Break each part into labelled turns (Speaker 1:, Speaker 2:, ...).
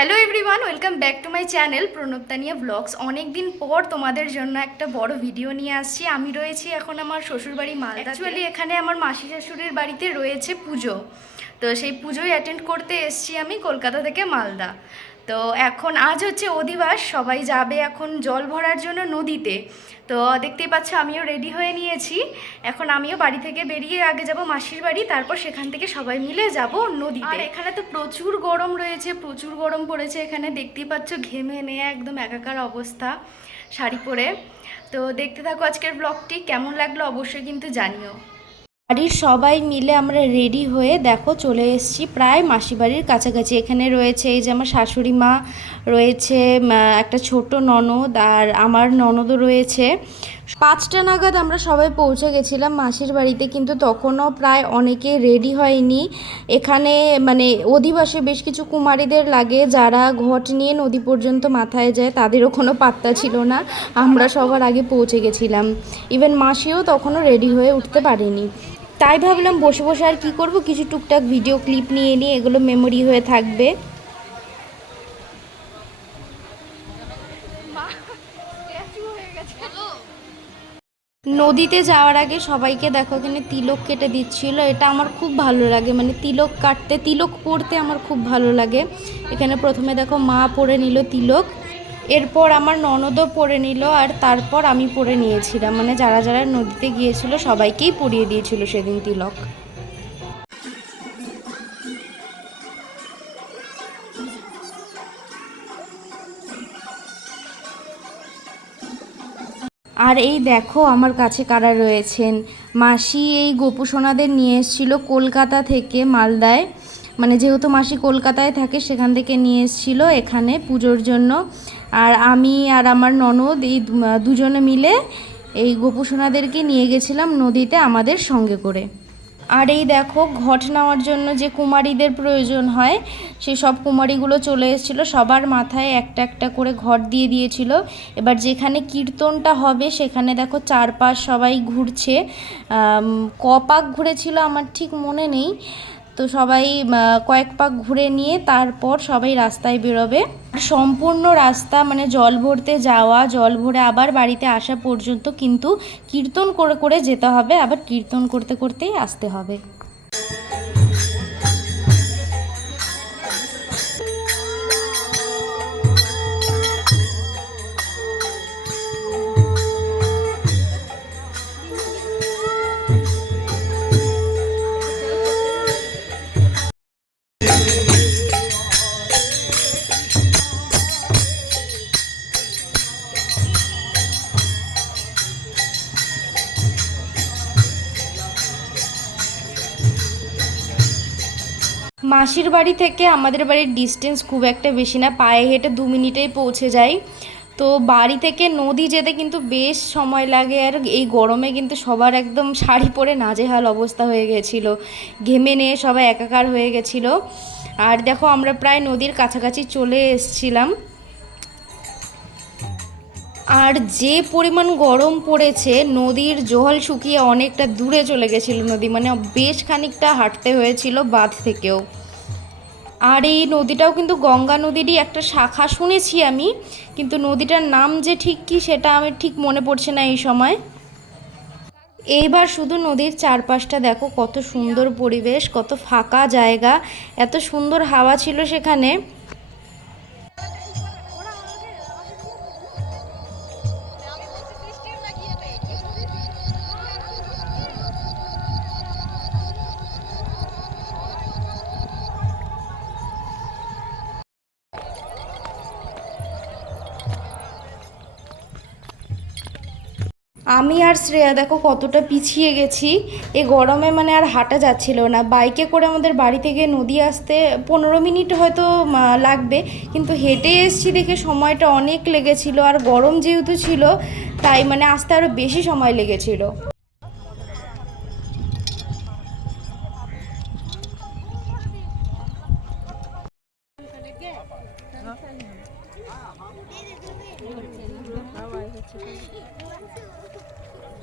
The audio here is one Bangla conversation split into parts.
Speaker 1: Hello everyone welcome back to my channel Pranabtania vlogs. অনেক দিন পর তোমাদের জন্য একটা বড় ভিডিও নিয়ে আসছি। আমি রয়েছি এখন আমার শ্বশুরবাড়ি মালদা অ্যাকচুয়ালি এখানে আমার মাসি শাশুড়ির বাড়িতে রয়েছে পুজো। তো সেই পুজোই অ্যাটেন্ড করতে এসছি আমি কলকাতা থেকে মালদা। তো এখন আজ হচ্ছে অধিবাস, সবাই যাবে এখন জল ভরার জন্য নদীতে। তো দেখতেই পাচ্ছ আমিও রেডি হয়ে নিয়েছি। এখন আমিও বাড়ি থেকে বেরিয়ে আগে যাব মাসির বাড়ি, তারপর সেখান থেকে সবাই মিলে যাব নদীতে। আর এখানে তো প্রচুর গরম রয়েছে, প্রচুর গরম পড়েছে এখানে। দেখতেই পাচ্ছ ঘেমে নিয়ে একদম একাকার অবস্থা শাড়ি পরে। তো দেখতে থাকো আজকের ব্লগটি কেমন লাগল অবশ্যই কিন্তু জানিও। বাড়ির সবাই মিলে আমরা রেডি হয়ে দেখো চলে এসেছি প্রায় মাসি বাড়ির কাছাকাছি। এখানে রয়েছে এই যে আমার শাশুড়ি মা, রয়েছে একটা ছোট ননদ আর আমার ননদও রয়েছে। পাঁচটা নাগাদ আমরা সবাই পৌঁছে গেছিলাম মাসির বাড়িতে, কিন্তু তখনও প্রায় অনেকে রেডি হয়নি। এখানে মানে অধিবাসে বেশ কিছু কুমারীদের লাগে, যারা ঘট নিয়ে নদী পর্যন্ত মাথায় যায়, তাদেরও কোনো পাত্তা ছিল না। আমরা সবার আগে পৌঁছে গেছিলাম। ইভেন মাসিও তখনও রেডি হয়ে উঠতে পারেনি। তাই ভাবলাম বসে বসে আর কি করব? কিছু টুকটাক ভিডিও ক্লিপ নিয়ে নিয়ে এগুলো মেমোরি হয়ে থাকবে। নদীতে যাওয়ার আগে সবাইকে দেখো এখানে তিলক কেটে দিচ্ছিল। এটা আমার খুব ভালো লাগে। মানে তিলক কাটতে, তিলক পরতে আমার খুব ভালো লাগে। এখানে প্রথমে দেখো মা পরে নিল তিলক। এরপর আমার ননদও পরে নিল আর তারপর আমি পরে নিয়েছিলাম। মানে যারা যারা নদীতে গিয়েছিল সবাইকেই পরিয়ে দিয়েছিল সেদিন তিলক। আর এই দেখো আমার কাছে কারা রয়েছেন। মাসি এই গোপু সোনাদের নিয়ে এসেছিল কলকাতা থেকে মালদায়। মানে যেহেতু মাসি কলকাতায় থাকে, সেখান থেকে নিয়ে এসেছিল এখানে পুজোর জন্য। আর আমি আর আমার ননদ এই দুজনে মিলে এই গোপু সোনাদেরকে নিয়ে গেছিলাম নদীতে আমাদের সঙ্গে করে। আর এই দেখো, ঘট নেওয়ার জন্য যে কুমারীদের প্রয়োজন হয়, সে সব কুমারীগুলো চলে এসেছিল। সবার মাথায় একটা একটা করে ঘট দিয়ে দিয়েছিল। এবার যেখানে কীর্তনটা হবে, সেখানে দেখো চারপাশ সবাই ঘুরছে। কপাক ঘুরেছিল, আমার ঠিক মনে নেই। তো সবাই কয়েক পাক ঘুরে নিয়ে তারপর সবাই রাস্তায় বেরোবে। সম্পূর্ণ রাস্তা মানে জল ভরতে যাওয়া, জল ভরে আবার বাড়িতে আসা পর্যন্ত কিন্তু কীর্তন করে করে যেতে হবে। আবার কীর্তন করতে, করতেই আসতে হবে। মাসির বাড়ি থেকে আমাদের বাড়ির ডিস্টেন্স খুব একটা বেশি না, পায়ে হেঁটে দু মিনিটেই পৌঁছে যাই। তো বাড়ি থেকে নদী যেতে কিন্তু বেশ সময় লাগে আর এই গরমে কিন্তু সবার একদম শাড়ি পরে নাজেহাল অবস্থা হয়ে গেছিল। ঘেমে নিয়ে সবাই একাকার হয়ে গেছিল। আর দেখো আমরা প্রায় নদীর কাছাকাছি চলে এসছিলাম। আর যে পরিমাণ গরম পড়েছে, নদীর জল শুকিয়ে অনেকটা দূরে চলে গেছিল নদী মানে বেশ খানিকটা হাঁটতে হয়েছিল বাঁধ থেকেও। আর এই নদীটাও কিন্তু গঙ্গা নদীরই একটা শাখা শুনেছি আমি, কিন্তু নদীটার নাম যে ঠিক কি সেটা আমি ঠিক মনে পড়ছে না এই সময়। এইবার শুধু নদীর চারপাশটা দেখো, কত সুন্দর পরিবেশ, কত ফাঁকা জায়গা, এত সুন্দর হাওয়া ছিল সেখানে। আমি আর শ্রেয়া দেখো কতটা পিছিয়ে গেছি। এই গরমে মানে আর হাঁটা যাচ্ছিল না। বাইকে করে আমাদের বাড়ি থেকে নদী আসতে পনেরো মিনিট হয়তো লাগবে। কিন্তু হেঁটে এসছি দেখে সময়টা অনেক লেগেছিল। আর গরম যেহেতু ছিল, তাই মানে আসতে আরও বেশি সময় লেগেছিল।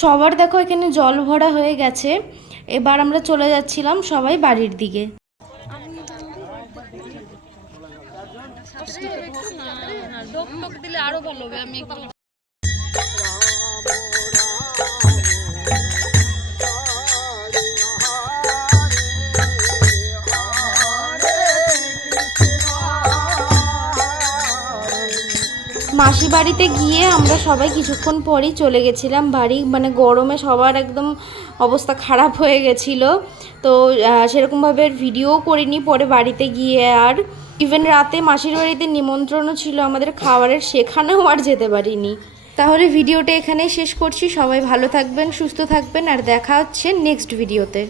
Speaker 1: সবার দেখো এখানে জল ভরা হয়ে গেছে। এবার আমরা চলে যাচ্ছিলাম সবাই বাড়ির দিকে।
Speaker 2: আরও ভালো হবে, আমি
Speaker 1: মাসি বাড়িতে গিয়ে আমরা সবাই কিছুক্ষণ পরেই চলে গেছিলাম বাড়ি। মানে গরমে সবার একদম অবস্থা খারাপ হয়ে গেছিল। তো সেরকমভাবে ভিডিও করিনি, পরে বাড়িতে গিয়ে আর ইভেন রাতে মাসির বাড়িতে নিমন্ত্রণও ছিল আমাদের, খাবারের সেখানেও আর যেতে পারিনি। তাহলে ভিডিওটা এখানেই শেষ করছি। সবাই ভালো থাকবেন, সুস্থ থাকবেন, আর দেখা হচ্ছে নেক্সট ভিডিওতে